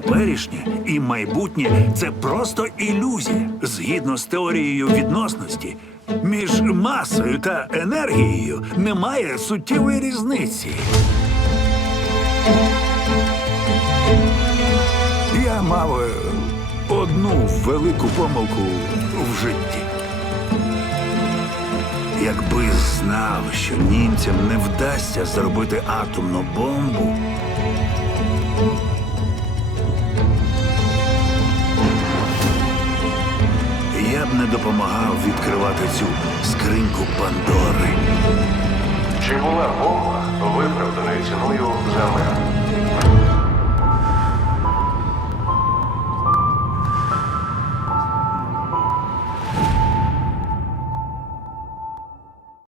теперішнє і майбутнє це просто ілюзія. Згідно з теорією відносності, між масою та енергією немає суттєвої різниці. Я мав е, одну велику помилку в житті. Якби знав, що німцям не вдасться зробити атомну бомбу. Б не допомагав відкривати цю скриньку Пандори. Чи була бомба виправданою ціною за мир?